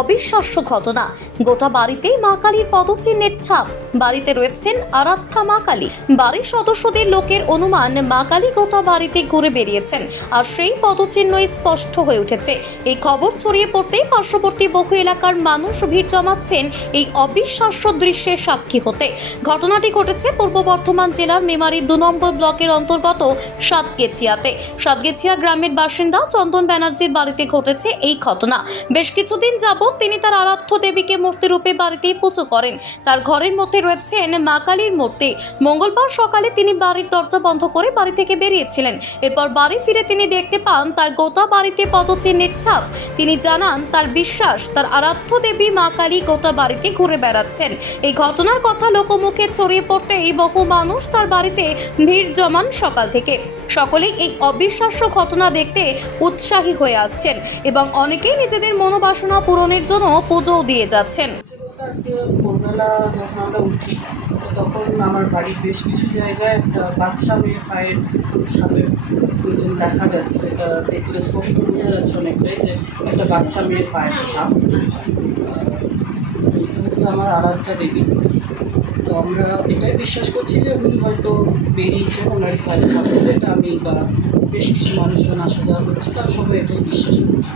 অবিশ্বাস্য ঘটনা। গোটা বাড়িতেই মা কালীর পদচিহ্নের ছাপ। বাড়িতে রয়েছেন আরাধ্যা মা কালী। বাড়ির সদস্যদের লোকের অনুমান মা কালী গোটা বাড়িতে ঘুরে বেরিয়েছেন, আর সেই পদচিহ্নই স্পষ্ট হয়ে উঠেছে। এই খবর ছড়িয়ে পড়তেই পার্শ্ববর্তী বহু এলাকার মানুষ ভিড় জমাচ্ছেন এই অবিশ্বাস্য দৃশ্যের সাক্ষী হতে। ঘটনাটি ঘটেছে পূর্ব বর্ধমান জেলার মেমারি 2 নম্বর ব্লকের অন্তর্গত সাতগেছিয়াতে। সাতগেছিয়া গ্রামের বাসিন্দা চন্দন ব্যানার্জির বাড়িতে ঘটেছে এই ঘটনা। বেশ কিছুদিন যাবৎ তিনি তার আরাধ্য দেবীকে মূর্তিরূপে বাড়িতেই পুজো করেন। তার ঘরের মধ্যে রয়েছেন মা কালীর মূর্তি। মঙ্গলবার সকালে তিনি বাড়ির দরজা বন্ধ করে বাড়ি থেকে বেরিয়েছিলেন। এরপর বাড়ি ফিরে তিনি দেখতে পান তার গোটা বাড়িতে পদচিহ্নের ছাপ। তিনি জানান তার বিশ্বাস তার আরাধ্য দেবী মা কালী গোটা বাড়িতে ঘুরে বেড়াচ্ছেন। এই ঘটনার কথা লোকমুখে ছড়িয়ে পড়তেই বহু মানুষ তার বাড়িতে ভিড় জমান। সকাল থেকে সকলেই এই অবিশ্বাস্য ঘটনা দেখতে উৎসাহী হয়ে আসছেন এবং অনেকেই নিজেদের মনোবাসনা পূরণের জন্য পুজোও দিয়ে যাচ্ছেন। আজকে ভোরবেলা যখন আমরা উঠি তখন আমার বাড়ির বেশ কিছু জায়গায় একটা বাচ্চা মেয়ের পায়ের ছাপের মতন দেখা যাচ্ছে, যেটা দেখলে স্পষ্ট বোঝা যাচ্ছে অনেকটাই যে একটা বাচ্চা মেয়ের পায়ের ছাপ। এটা হচ্ছে আমার আরাধ্যা দেবী। তো আমরা এটাই বিশ্বাস করছি যে উনি হয়তো বেরিয়েছেন ওনার পায়ের ছাপ, এটা আমি বা বেশ কিছু মানুষজন আসা যাওয়া করছে, তার সবাই এটাই বিশ্বাস করছি।